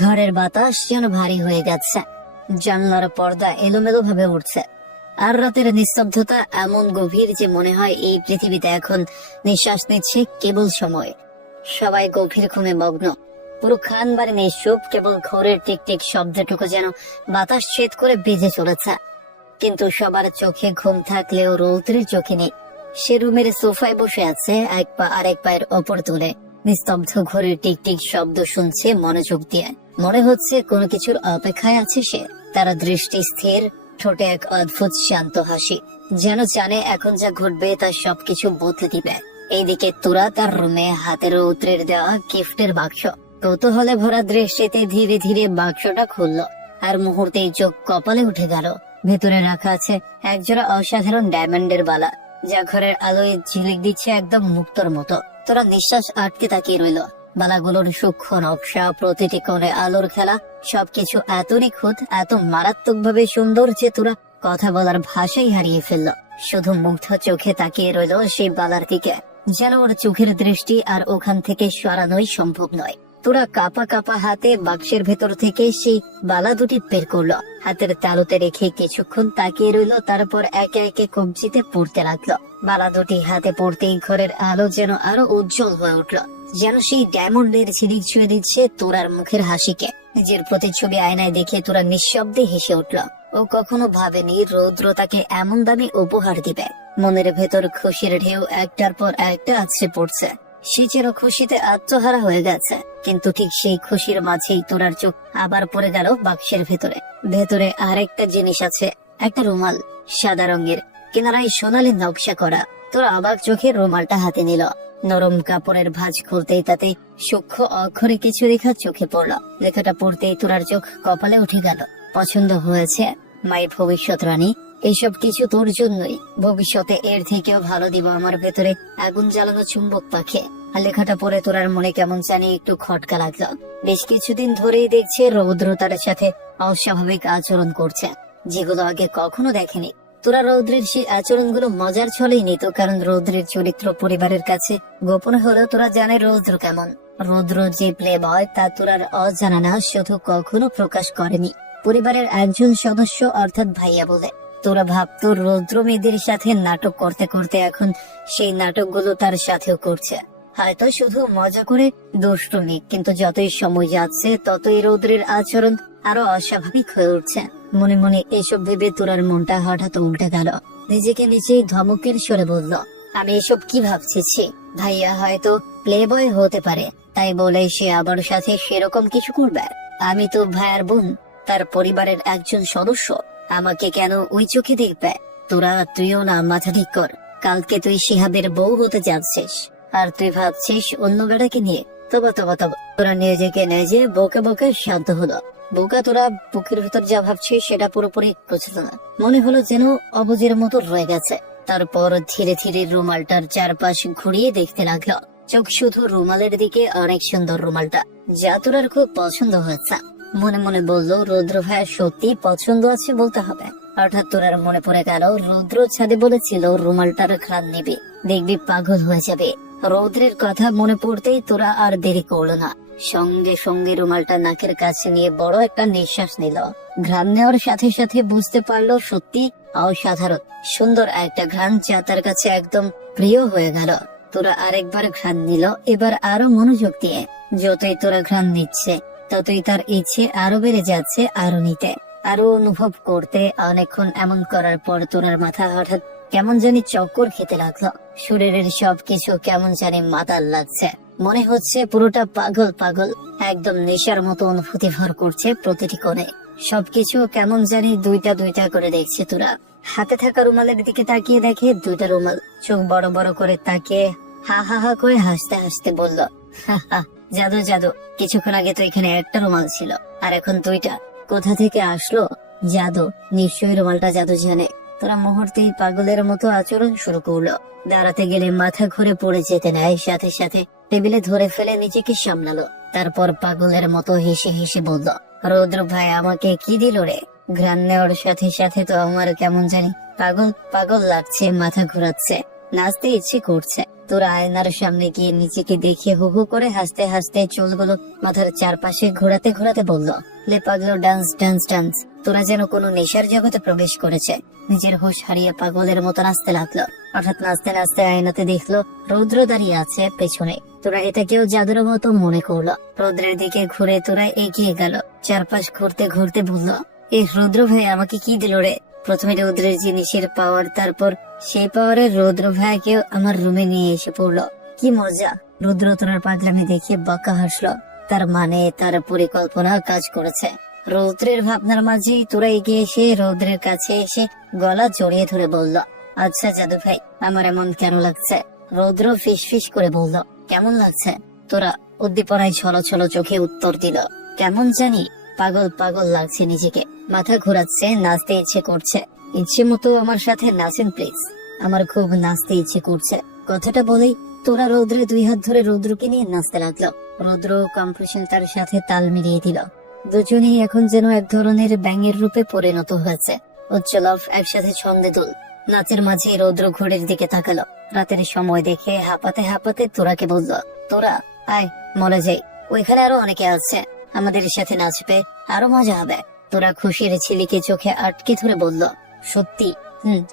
ঘরের বাতাস যেন ভারী হয়ে গেছে, জানলার পর্দা এলোমেলো ভাবে উঠছে, আর রাতের নিস্তব্ধতা এমন গভীর যে মনে হয় এই পৃথিবীতে এখন নিঃশ্বাস নিচ্ছে কেবল সময়। সবাই গভীর ঘুমে মগ্ন, পুরো খান বাড়ি নিঃসুপ, কেবল ঘরের টিকটিক শব্দটুকু যেন বাতাস ছেদ করে বেজে চলেছে। কিন্তু সবার চোখে ঘুম থাকলেও রৌদ্রের চোখে নেই। সে রুমের সোফায় বসে আছে, এক পা আরেক পায়ের ওপর তুলে নিস্তব্ধ ঘড়ির টিকটিক শব্দ শুনছে মনোযোগ দিয়ে। মনে হচ্ছে কোনো কিছুর অপেক্ষায় আছে সে। তার দৃষ্টি স্থির, ঠোঁটে এক অদ্ভুত শান্ত হাসি, যেন জানে এখন যা ঘটবে তা সবকিছু বদলে দিবে। এইদিকে তুরা তার রুমে, হাতে রৌদ্রের দেওয়া গিফটের বাক্স। কৌতূহলে ভরা দৃষ্টিতে ধীরে ধীরে বাক্সটা খুলল, আর মুহূর্তেই চোখ কপালে উঠে গেল। ভেতরে রাখা আছে একজোড়া অসাধারণ ডায়মন্ডের বালা, যা ঘরের আলোয় ঝিলিক দিচ্ছে একদম মুক্তোর মতো। তোরা নিঃশ্বাস আটকে তাকিয়ে রইল। বালাগুলোর সূক্ষ্ম নকশা, প্রতিটি কোণে আলোর খেলা, সবকিছু এত নিখুঁত, এত মারাত্মক ভাবে সুন্দর যে তোরা কথা বলার ভাষাই হারিয়ে ফেলল। শুধু মুগ্ধ চোখে তাকিয়ে রইল সেই বালার দিকে, যেন ওর চোখের দৃষ্টি আর ওখান থেকে সরানোই সম্ভব নয়। তোরা কাপা কাপা হাতে বাক্সের ভেতর থেকে সেই বালা দুটি বের করলো, হাতের তালুতে রেখে কিছুক্ষণ তাকিয়ে রইল, তারপর একে একে কবজিতে পড়তে লাগলো। বালা দুটি হাতে পড়তেই ঘরের আলো যেন আরো উজ্জ্বল হয়ে উঠল, যেন সেই ডায়মন্ডের ঝিলিক ছুঁয়ে দিচ্ছে তোরার মুখের হাসিকে। নিজের প্রতিচ্ছবি আয়নায় দেখে তোরা নিঃশব্দে হেসে উঠল। ও কখনো ভাবেনি রৌদ্র তাকে এমন দামি উপহার দিবে। মনের ভেতর খুশির ঢেউ একটার পর একটা আছড়ে পড়ছে। সে যেন খুশিতে আত্মহারা হয়ে গেছে। কিন্তু ঠিক সেই খুশির মাঝেই তোরার চোখ আবার পড়ে গেল বাক্সের ভেতরে। ভেতরে আরেকটা জিনিস আছে, একটা রুমাল, সাদা রঙের, কিনারায় সোনালি নকশা করা। তোরা অবাক চোখে রুমালটা হাতে নিল। নরম কাপড়ের ভাঁজ খুলতেই তাতে সূক্ষ্ম অক্ষরে কিছু লেখা চোখে পড়ল। লেখাটা পড়তেই তোরার চোখ কপালে উঠে গেল। পছন্দ হয়েছে মায়ের ভবিষ্যৎ রানী, এইসব কিছু তোর জন্যই। ভবিষ্যতে এর থেকেও ভালো দিব আমার ভেতরে আগুন জ্বালানো চুম্বক পাখে। আর লেখাটা পড়ে তোরার মনে কেমন জানি একটু খটকা লাগলো। বেশ কিছুদিন ধরেই দেখছে রৌদ্র তার সাথে অস্বাভাবিক আচরণ করছে, যেগুলো আগে কখনো দেখেনি। তোরা রৌদ্রের সেই আচরণগুলো মজার ছলেই নিত, কারণ রৌদ্রের চরিত্র পরিবারের কাছে গোপন হলেও তোরা জানে রৌদ্র কেমন। রৌদ্র যে প্লে বয় তা তোরার অজানা না, শুধু কখনো প্রকাশ করেনি পরিবারের একজন সদস্য অর্থাৎ ভাইয়া বলে। তোরা ভাবতো রৌদ্র মেয়েদের সাথে নাটক করতে করতে এখন সেই নাটকগুলো তার সাথেও করছে, হয়তো শুধু মজা করে, দুষ্টুমি। কিন্তু যতই সময় যাচ্ছে ততই রৌদ্রের আচরণ আরো অস্বাভাবিক হয়ে উঠছে। মনে মনে এসব ভেবে তোরার মনটা হঠাৎ উল্টে গেল। নিজেকে নিজেই ধমকের সরে বলল, আমি এসব কি ভাবছি? ভাইয়া হয়তো প্লে বয় হতে পারে, তাই বলে সে আবার সাথে সেরকম কিছু করবে? আমি তো ভাইয়ার বোন, তার পরিবারের একজন সদস্য। আমাকে কেন ওই চোখে দেখবে? তুইও না, মাথা ঠিক কর। কালকে তুই শিহাবের বউ হতে যাচ্ছিস, আর তুই ভাবছিস অন্য বেড়াকে নিয়ে। তবা তোরা নিজেকে নিজে বকে বকে শান্ত হলো। বোকা তোরা, বুকের ভিতর যা ভাবছিস সেটা পুরোপুরি বুঝল না। মনে হলো যেন অবুঝের মতো রয়ে গেছে। তারপর ধীরে ধীরে রুমালটার চারপাশ ঘুরিয়ে দেখতে লাগলো। চোখ শুধু রুমালের দিকে। অনেক সুন্দর রুমালটা, যা তোরার খুব পছন্দ হয়েছে। মনে মনে বললো, রৌদ্র ভাইয়ের সত্যি পছন্দ আছে বলতে হবে। হঠাৎ তোরার মনে পড়ে গেল রৌদ্র ছাদে বলেছিল রুমালটার ঘ্রাণ নিবি, দেখবি পাগল হয়ে যাবে। রৌদ্রের কথা মনে পড়তেই তোরা আর দেরি করলো না, সঙ্গে সঙ্গে রুমালটা নাকের কাছে নিয়ে বড় একটা নিঃশ্বাস নিল। ঘ্রাণ নেওয়ার সাথে সাথে বুঝতে পারলো সত্যি অসাধারণ সুন্দর একটা ঘ্রাণ, যা তার কাছে একদম প্রিয় হয়ে গেল। তোরা আরেকবার ঘ্রাণ নিল, এবার আরো মনোযোগ দিয়ে। যতই তোরা ঘ্রাণ নিচ্ছে ততই তার ইচ্ছে আরো বেড়ে যাচ্ছে, আরো নিতে, আরো অনুভব করতে। অনেকক্ষণ এমন করার পর তোরার মাথা হঠাৎ কেমন জানি চক্কর খেতে লাগলো। শরীরের সবকিছু কেমন জানি মাতাল লাগছে। মনে হচ্ছে পুরোটা পাগল পাগল, একদম নেশার মতো অনুভূতি ভর করছে প্রতিটি কোণে। সবকিছু কেমন জানি দুইটা দুইটা করে দেখছে তোরা। হাতে থাকা রুমালের দিকে তাকিয়ে দেখে দুইটা রুমাল। চোখ বড় বড় করে তাকিয়ে হা হা হা করে হাসতে হাসতে বলল, হা হা, জাদু জাদু। কিছুক্ষণ আগে তো এখানে একটা রুমাল ছিল, আর এখন দুইটা। কোথা থেকে আসলো জাদু? নিশ্চয়ই রুমালটা জাদু জানে। তোরা মুহূর্তেই পাগলের মতো আচরণ শুরু করলো। দাঁড়াতে গেলে মাথা ঘুরে পড়ে যেতে নেয়, সাথে সাথে টেবিলে ধরে ফেলে নিজেকে সামলালো। তারপর পাগলের মতো হেসে হেসে বলল, রৌদ্র ভাই আমাকে কি দিল রে? ঘ্রাণ নেওয়ার সাথে সাথে তো আমার কেমন জানি পাগল পাগল লাগছে, মাথা ঘুরাচ্ছে, নাচতে ইচ্ছে করছে। তোরা আয়নার সামনে গিয়ে নিজেকে দেখে হু হু করে হাসতে হাসতে চুলগুলো মাথার চারপাশে ঘোরাতে ঘোরাতে বলল, লে পাগলো ডান্স ডান্স ডান্স। তোরা যেন কোনো নেশার জগতে প্রবেশ করেছে। নিজের হোশ হারিয়ে পাগলের মতো নাচতে লাগলো। হঠাৎ নাচতে নাচতে আয়নাতে দেখলো রৌদ্র দাঁড়িয়ে আছে পেছনে। তোরা এটাকেও জাদুর মতো মনে করলো। রৌদ্রের দিকে ঘুরে তোরা এগিয়ে গেল। চারপাশ ঘুরতে ঘুরতে বলল, এই রৌদ্র ভাই আমাকে কি দিল রে? প্রথমে রৌদ্রের জিনিসের পাওয়ার, তারপর সেই পাওয়ারের রৌদ্র ভাইকেও আমার রুমে নিয়ে এসে পড়লো। কি মজা! রৌদ্র তোরার পাগলামি দেখে বাঁকা হাসলো। তার মানে তার পরিকল্পনা কাজ করেছে। রৌদ্রের ভাবনার মাঝেই তোরা এগিয়ে এসে রৌদ্রের কাছে এসে গলা জড়িয়ে ধরে বলল, আচ্ছা জাদু ভাই, আমার এমন কেন লাগছে? রৌদ্র ফিস ফিস করে বলল, কেমন লাগছে? তোরা উদ্দীপনায় ছলো ছলো চোখে উত্তর দিল, কেমন জানি পাগল পাগল লাগছে নিজেকে। মাথা ঘোরাচ্ছে, নাচতে ইচ্ছে করছে। ইচ্ছে মতো আমার সাথে নাচেন প্লিজ, আমার খুব নাচতে ইচ্ছে করছে। কথাটা বলেই তোরা রৌদ্রে দুই হাত ধরে রৌদ্রকে নিয়ে নাচতে লাগলো। রৌদ্র কম্প্রেশন তার সাথে তাল মিলিয়ে দিল। দুজনেই এখন যেন এক ধরনের ব্যাঙের রূপে পরিণত হয়েছে। উজ্জ্বল একসাথে ছন্দে দুল। নাচের মাঝে রৌদ্র ঘড়ির দিকে তাকালো। রাতের সময় দেখে হাঁপাতে হাঁপাতে তোরাকে বলল, তোরা আয় মরে যাই, ওইখানে আরো অনেকে আছে, আমাদের সাথে নাচবে, আরো মজা হবে। তোরা খুশির ছিলিকে চোখে আটকে ধরে বলল, সত্যি?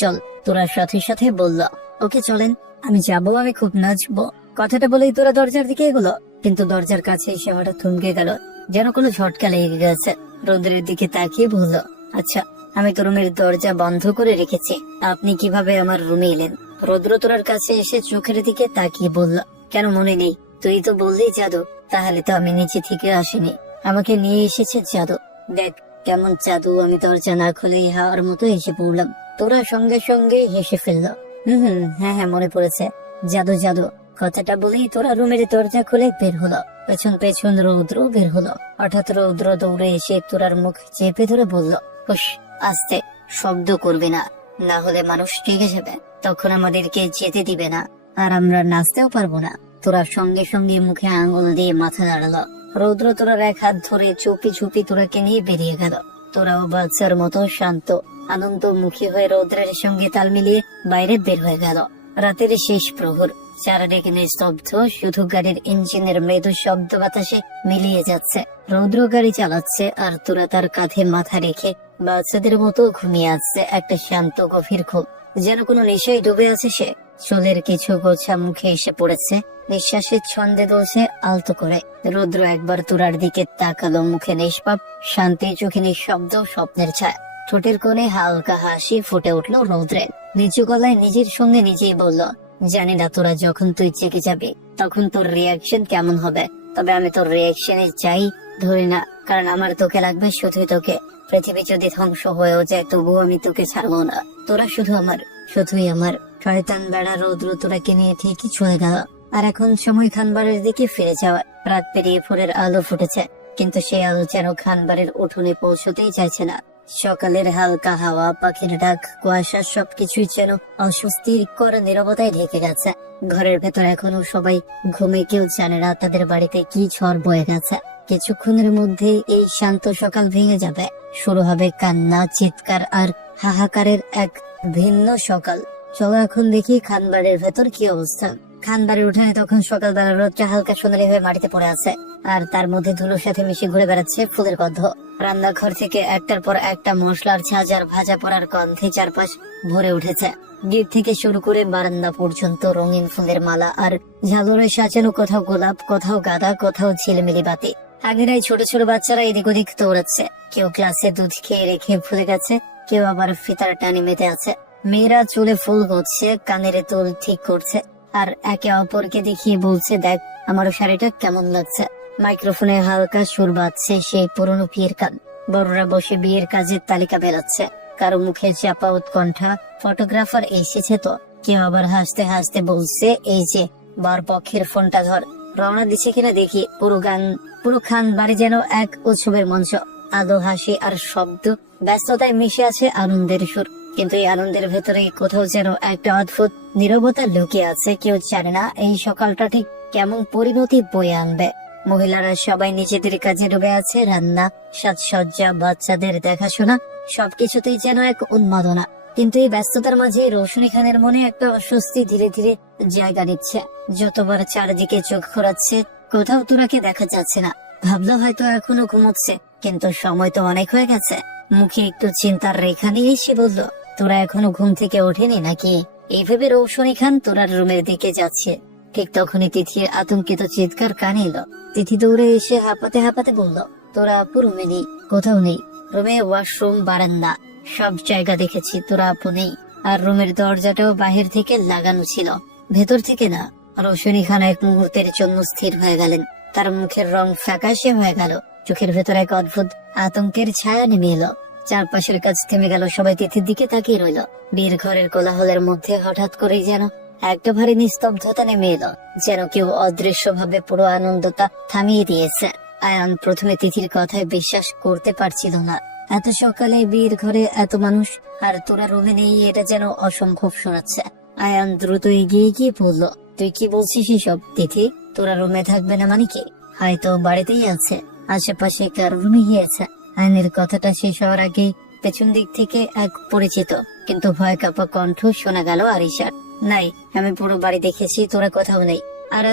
চল। তোরা সাথে সাথে বলল, ওকে চলেন, আমি যাবো, আমি খুব নাচবো। কথাটা বলেই তোরা দরজার দিকে এগোলো। কিন্তু দরজার কাছে এসে হঠাৎ থমকে গেল, যেন কোনো ঝটকা লেগে গেছে। রৌদ্রের দিকে তাকিয়ে বলল, আচ্ছা, আমি তো রুমের দরজা বন্ধ করে রেখেছি, আপনি কিভাবে আমার রুমে এলেন? রৌদ্র তোরার কাছে এসে চোখের দিকে তাকিয়ে বলল, কেন মনে নেই? তুই তো বললি জাদু, তাহলে তো আমি নিচে থেকে আসিনি, আমাকে নিয়ে এসেছে জাদু। দেখ কেমন জাদু, আমি দরজা না খুলেই হাওয়ার মতো এসে পড়লাম। তোরা সঙ্গে সঙ্গে হেসে ফেললো। হ্যাঁ হ্যাঁ, মনে পড়েছে, জাদু জাদু। কথাটা বলেই তোরা রুমের দরজা খুলে বের হলো। পেছন পেছন রৌদ্র বের হলো। হঠাৎ রৌদ্র দৌড়ে এসে তোরার মুখ চেপে ধরে বলল, হুশ, আস্তে, শব্দ করবে না, না হলে মানুষ রেগে যাবে, তখন আমাদেরকে যেতে দিবে না, আর আমরা নাচতেও পারবো না। তোরা সঙ্গে সঙ্গে মুখে আঙুল দিয়ে মাথা নাড়ালো। রৌদ্র তোরার এক হাত ধরে চুপি চুপি তোরাকে নিয়ে বেরিয়ে গেল। তোরাও বাচ্চার মতো শান্ত আনন্দ মুখী হয়ে রৌদ্রের সঙ্গে তাল মিলিয়ে বাইরে বের হয়ে গেল। রাতের শেষ প্রহর, চারদিকে নিস্তব্ধ, শুধু গাড়ির ইঞ্জিনের মৃদু শব্দ বাতাসে মিলিয়ে যাচ্ছে। রৌদ্র গাড়ি চালাচ্ছে আর তোরা তার কাঁধে মাথা রেখে বাচ্চাদের মতো ঘুমিয়ে আসছে একটা শান্ত গভীর ঘুম। যেন কোনো নেশায় ডুবে আছে সে। চুলের কিছু গোছা মুখে এসে পড়েছে, নিঃশ্বাসের ছন্দে দোলছে আলতো করে। রৌদ্র একবার তোরার দিকে তাকালো, মুখে নিষ্পাপ শান্তি, চোখে নিঃশব্দ স্বপ্নের ছায়া। ঠোঁটের কোণে হালকা হাসি ফুটে উঠলো রৌদ্রের। নিচু গলায় নিজের সঙ্গে নিজেই বলল, জানি না তোরা যখন তুই চেকে যাবে তখন তোর রিয়াকশন কেমন হবে, তবে আমি তোর রিয়াকশনে চাই ধরি না, কারণ আমার তোকে লাগবে, শুধুই তোকে। পৃথিবী যদি ধ্বংস হয়েও যায় তবুও আমি তোকে ছাড়বো না। তোরা শুধু আমার, শুধুই আমার। শয়তান বেড়া রৌদ্র তোরাকে নিয়ে ঠিকই চলে গেল। আর এখন সময় খানবাড়ির দিকে ফিরে যাওয়া। রাত পেরিয়ে ভোরের আলো ফুটেছে, কিন্তু সেই আলো যেন খানবাড়ির উঠোনে পৌঁছতেই চাইছে না। সকালের হালকা হাওয়া, পাখির ডাক, কুয়াশা সবকিছুই যেন অস্বস্তিকর নীরবতায় ঢেকে গেছে। ঘরের ভেতর এখনো সবাই ঘুমে, কেউ জানে না তাদের বাড়িতে কি ঝড় বয়ে গেছে। কিছুক্ষণের মধ্যে এই শান্ত সকাল ভেঙে যাবে। শুরু হবে কান্না, চিৎকার আর হাহাকারের এক ভিন্ন সকাল। চলো এখন দেখি খানবাড়ির ভেতর কি অবস্থা। খানবাড়ির উঠানে তখন সকালবেলা রোদটা হালকা সোনালী হয়ে মাটিতে পড়ে আছে, আর তার মধ্যে ধুলোর সাথে মিশে ঘুরে বেড়াচ্ছে ফুলের গন্ধ। রান্নাঘর থেকে একটার পর একটা মশলার ঝাঁঝ আর ভাজা পড়ার গন্ধে চারপাশ ভরে উঠেছে। গেট থেকে শুরু করে বারান্দা পর্যন্ত রঙিন ফুলের মালা আর ঝালরে সাজানো, কোথাও গোলাপ, কোথাও গাঁদা, কোথাও ঝিলমিলি বাতি। আগেরাই ছোট ছোট বাচ্চারা এদিক ওদিক দৌড়াচ্ছে। কেউ ক্লাসে দুধ খেয়ে রেখে ভুলে গেছে, কেউ আবার ফিতার টানি মেতে আছে। মেয়েরা চুলে ফুল গুছছে, কানের দুল ঠিক করছে, আর একে অপরকে দেখিয়ে বলছে, দেখ আমারও শাড়িটা কেমন লাগছে। মাইক্রোফোনে হালকা সুর বাজছে সেই পুরনো বিয়ের গান। বড়রা বসে বিয়ের কাজের তালিকা বেরোচ্ছে। কারো মুখে চাপা উৎকণ্ঠা, ফটোগ্রাফার এসেছে তো। কেউ আবার হাসতে হাসতে বলছে, এই যে বার পক্ষের ফোনটা ধর, রওনা দিচ্ছে কিনা দেখি। পুরো খান বাড়ি যেন এক উৎসবের মঞ্চ। আলো, হাসি আর শব্দ, ব্যস্ততায় মিশে আছে আনন্দের সুর। কিন্তু এই আনন্দের ভেতরে কোথাও যেন একটা অদ্ভুত নীরবতা লুকিয়ে আছে। কেউ জানে না এই সকালটা ঠিক কেমন পরিণতি বয়ে আনবে। মহিলারা সবাই নিজেদের কাজে ডুবে আছে। রান্না, সাজসজ্জা, বাচ্চাদের দেখাশোনা, সবকিছুতেই যেন এক উন্মাদনা। কিন্তু এই ব্যস্ততার মাঝে রৌশনী খানের মনে একটা অস্বস্তি ধীরে ধীরে জায়গা নিচ্ছে। যতবার চারদিকে চোখ ঘোরাচ্ছে, কোথাও তোরাকে দেখা যাচ্ছে না। ভাবলো হয়তো এখনো ঘুমোচ্ছে, কিন্তু সময় তো অনেক হয়ে গেছে। মুখে একটু চিন্তার রেখা নিয়ে সে বলল, তোরা এখনো ঘুম থেকে ওঠেনি নাকি? এই ভেবে রৌশনী খান তোরার রুমের দিকে যাচ্ছে। ঠিক তখনই তিথির আতঙ্কিত চিৎকার কানে এলো। তিথি দৌড়ে এসে হাঁপাতে হাঁপাতে বলল, তোরা আপু রুমে নেই? কোথাও নেই। রুমে, ওয়াশরুম, বারান্দা সব জায়গা দেখেছি, তোরা আপু নেই। আর রুমের দরজাটাও বাহির থেকে লাগানো ছিল, ভেতর থেকে না। রৌশনী খান এক মুহূর্তের জন্য স্থির হয়ে গেলেন। তার মুখের রং ফ্যাকাশে হয়ে গেল, চোখের ভেতর এক অদ্ভুত আতঙ্কের ছায়া নেমে এলো। চারপাশের কাজ থেমে গেল, সবাই তিথির দিকে তাকিয়ে রইল। বিয়ের ঘরের কোলাহলের মধ্যে হঠাৎ করেই যেন একটা ভারী নিস্তব্ধতা নেমে এলো, যেন কেউ অদৃশ্য ভাবে পুরো আনন্দটা থামিয়ে দিয়েছে। আয়ান প্রথমে তিথির কথায় বিশ্বাস করতে পারছিল না। এত সকালে বিয়ের ঘরে এত মানুষ, আর তোরা রুমে নেই, এটা যেন অসম্ভব শোনাচ্ছে। আয়ান দ্রুত এগিয়ে গিয়ে বলল, তুই কি বলছিস এসব? তিথি, তোরা রুমে থাকবে না মানে কি? হয়তো বাড়িতেই আছে, আশেপাশে কার রুমে গিয়েছে। আয়নের কথাটা শেষ হওয়ার আগে পেছন দিক থেকে এক পরিচিত কিন্তু ভয় কাঁপা কণ্ঠ শোনা গেল আরিশার। নাই, আমি পুরো বাড়ি দেখেছি, তোরা কোথাও নেই। আর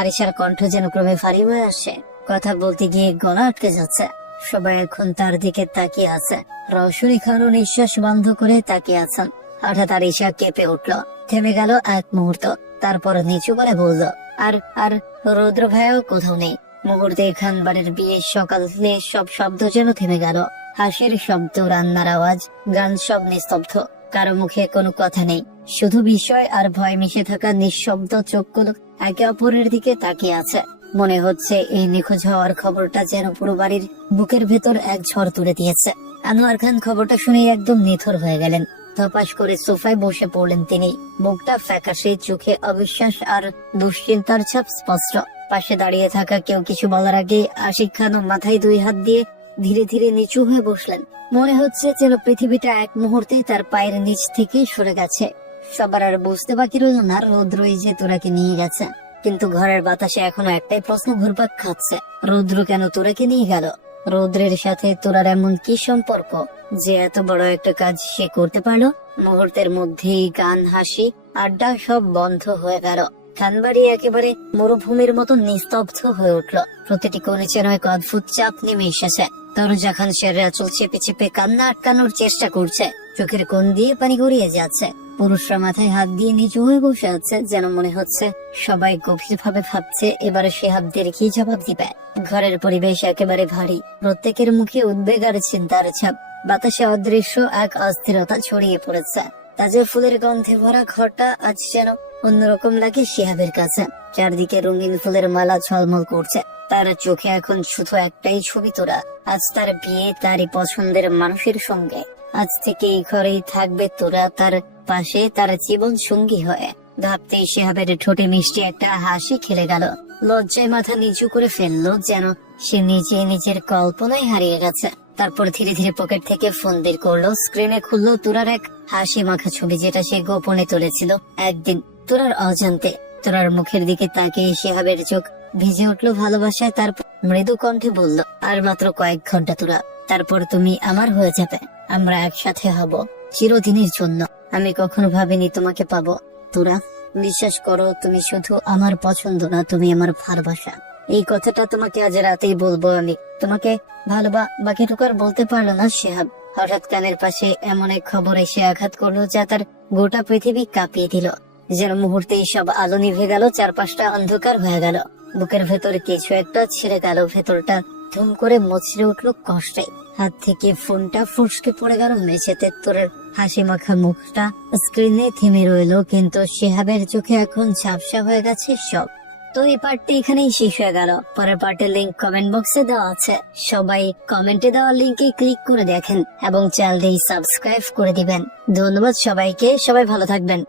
আরিশার কণ্ঠ যেন ক্রমে ভারী হয়ে আসছে। কথা বলতে গিয়ে গলা আটকে যাচ্ছে। সবাই এখন তার দিকে তাকিয়ে আছে। রৌশনী খানও নিঃশ্বাস বন্ধ করে তাকিয়ে আছেন। হঠাৎ আরিশা কেঁপে উঠল, থেমে গেল এক মুহূর্ত, তারপর নিচু করে বলল, আর আর রুদ্র ভাইও কোথাও নেই। মুহূর্তে খান বাড়ির বিয়ের সকালে সব শব্দ যেন থেমে গেল। হাসির শব্দ, রান্নার আওয়াজ, গান সব নিস্তব্ধ। কারো মুখে কোনো কথা নেই, শুধু বিস্ময় আর ভয় মিশে থাকা নিঃশব্দ চোখগুলো একে অপরের দিকে তাকিয়ে আছে। মনে হচ্ছে এই নিখোঁজ হওয়ার খবরটা যেন পুরো বাড়ির বুকের ভেতর এক ঝড় তুলে দিয়েছে। আনোয়ার খান খবরটা শুনে একদম নিথর হয়ে গেলেন। ধপাস করে সোফায় বসে পড়লেন তিনি। মুখটা ফ্যাকাশে, চোখে অবিশ্বাস আর দুশ্চিন্তার ছাপ স্পষ্ট। পাশে দাঁড়িয়ে থাকা কেউ কিছু বলার আগে আশিক খানও মাথায় দুই হাত দিয়ে ধীরে ধীরে নিচু হয়ে বসলেন। মনে হচ্ছে যেন পৃথিবীটা এক মুহূর্তে তার পায়ের নিচ থেকে সরে গেছে। সবার আর বুঝতে বাকি রইল না রৌদ্রই যে তোরাকে নিয়ে গেছে। কিন্তু ঘরের বাতাসে এখনো একটাই প্রশ্ন ঘুরপাক খাচ্ছে, রৌদ্র কেন তোরাকে নিয়ে গেল? রৌদ্রের সাথে তোরার এমন কি সম্পর্ক যে এত বড় একটা কাজ সে করতে পারলো? মুহূর্তের মধ্যেই গান, হাসি, আড্ডা সব বন্ধ হয়ে গেল। খানবাড়ি একেবারে মরুভূমির মতো নিস্তব্ধ হয়ে উঠলো। প্রতিটি কোণে যেন এক অদ্ভুত চাপ নেমে এসেছে। তরুজা খান শেরের আঁচল চেপে চেপে কান্না আটকানোর চেষ্টা করছে, চোখের কোণ দিয়ে পানি গড়িয়ে যাচ্ছে। পুরুষরা মাথায় হাত দিয়ে নিচু হয়ে বসে আছে, যেন মনে হচ্ছে সবাই গভীর ভাবে ভাবছে এবারে শেহাবদের কি জবাব দিবে। ঘরের পরিবেশ একেবারে ভারী, প্রত্যেকের মুখে উদ্বেগ আর চিন্তার ছাপ। বাতাসে অদৃশ্য এক অস্থিরতা ছড়িয়ে পড়েছে। তাজা ফুলের গন্ধে ভরা ঘরটা আজ যেন অন্যরকম লাগে শিহাবের কাছে। চারদিকে রঙিন ফুলের মালা ঝলমল করছে। তার চোখে এখন শুধু একটাই ছবি তোরা। আজ তার বিয়ে, তারই পছন্দের মানুষের সঙ্গে। আজ থেকে এই ঘরেই থাকবে তোরা, তার পাশে, তার জীবন সঙ্গী হয়ে। ভাবতেই শিহাবের ঠোঁটে মিষ্টি একটা হাসি খেলে গেল। লজ্জায় মাথা নিচু করে ফেললো, যেন সে নিজের কল্পনায় হারিয়ে গেছে। তারপর ধীরে ধীরে পকেট থেকে ফোন বের করলো, স্ক্রিনে খুললো তোরার এক হাসি মাখা ছবি, যেটা সে গোপনে তুলেছিল একদিন তোরার অজান্তে। তোরার মুখের দিকে তাকিয়ে শিহাবের চোখ ভিজে উঠলো ভালোবাসায়। তারপর মৃদু কণ্ঠে বলল, আর মাত্র কয়েক ঘন্টা তোরা, তারপর তুমি আমার হয়ে যাবে। আমরা একসাথে হব চিরদিনের জন্য। আমি কখনো ভাবিনি তোমাকে পাবো তোরা। বিশ্বাস করো, তুমি শুধু আমার পছন্দ না, তুমি আমার ভালোবাসা। এই কথাটা তোমাকে আজ রাতেই বলবো আমি। তোমাকে বাকিটুকু আর বলতে পারলো না শিহাব। হঠাৎ কানের পাশে এমন এক খবর এসে আঘাত করলো, যা তার গোটা পৃথিবী কাঁপিয়ে দিল। যেন মুহূর্তেই সব আলো নিভে গেল, চারপাশটা অন্ধকার হয়ে গেল। বুকের ভেতরে কিছু একটা ছিঁড়ে গেল, ভেতরটা ধুম করে মুচড়ে উঠলো কষ্টে। হাত থেকে ফোনটা ফুসকে পড়ে গেল মেঝেতে। তোরের হাসি মাখা মুখটা স্ক্রিনে থেমে রইলো, কিন্তু শিহাবের চোখে এখন ঝাপসা হয়ে গেছে সব। তো এই পার্টটি এখানেই শেষ হয়ে গেল। পরের পার্টের লিঙ্ক কমেন্ট বক্সে দেওয়া আছে, সবাই কমেন্টে দেওয়া লিঙ্কে ক্লিক করে দেখেন এবং চ্যানেলটি সাবস্ক্রাইব করে দিবেন। ধন্যবাদ সবাইকে, সবাই ভালো থাকবেন।